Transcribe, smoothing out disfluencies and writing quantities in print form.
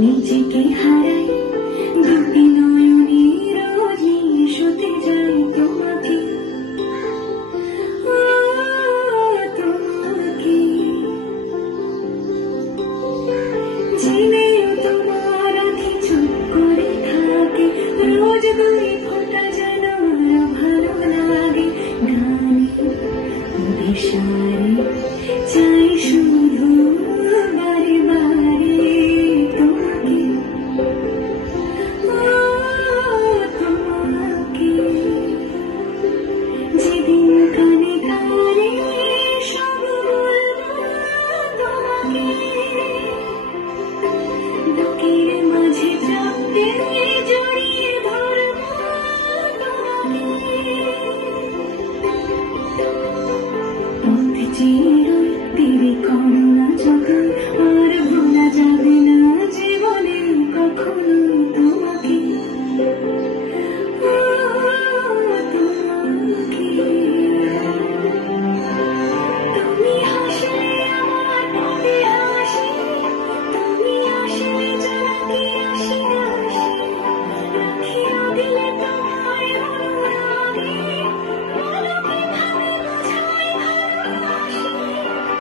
নিজেকে হারাই দুটি নয়নে রোজই শুতে যাই তোমাকে, তোমাকে জেনেও তোমার আঁখি চুপ করে থাকে, রোজ দুই ফোঁটা যেন আরো ভালো লাগে গানে দিশার